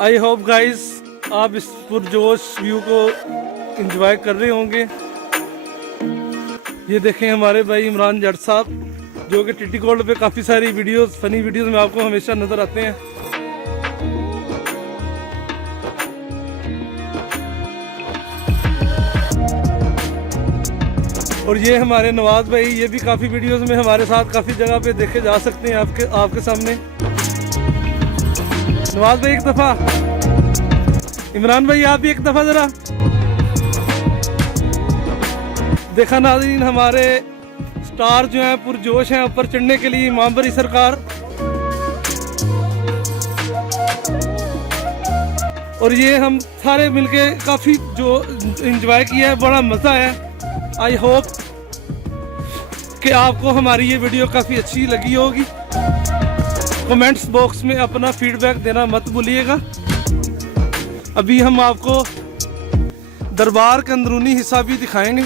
I hope guys आप इस पुरजोश view को एंजॉय कर रहे होंगे। ये देखें हमारे भाई इमरान जट साहब जो कि टिटी गोल्ड पे काफ़ी सारी वीडियोस फनी वीडियोस में आपको हमेशा नज़र आते हैं। और ये हमारे नवाज भाई, ये भी काफ़ी वीडियोस में हमारे साथ काफ़ी जगह पे देखे जा सकते हैं आपके सामने। नवाज भाई एक दफ़ा, इमरान भाई आप भी एक दफ़ा ज़रा देखा नाज़रीन, हमारे स्टार जो हैं पुरजोश हैं ऊपर चढ़ने के लिए इमाम बरी सरकार। और ये हम सारे मिलके काफ़ी जो एंजॉय किया है, बड़ा मज़ा है। आई होप कि आपको हमारी ये वीडियो काफ़ी अच्छी लगी होगी। कमेंट्स बॉक्स में अपना फीडबैक देना मत भूलिएगा। अभी हम आपको दरबार का अंदरूनी हिस्सा भी दिखाएंगे।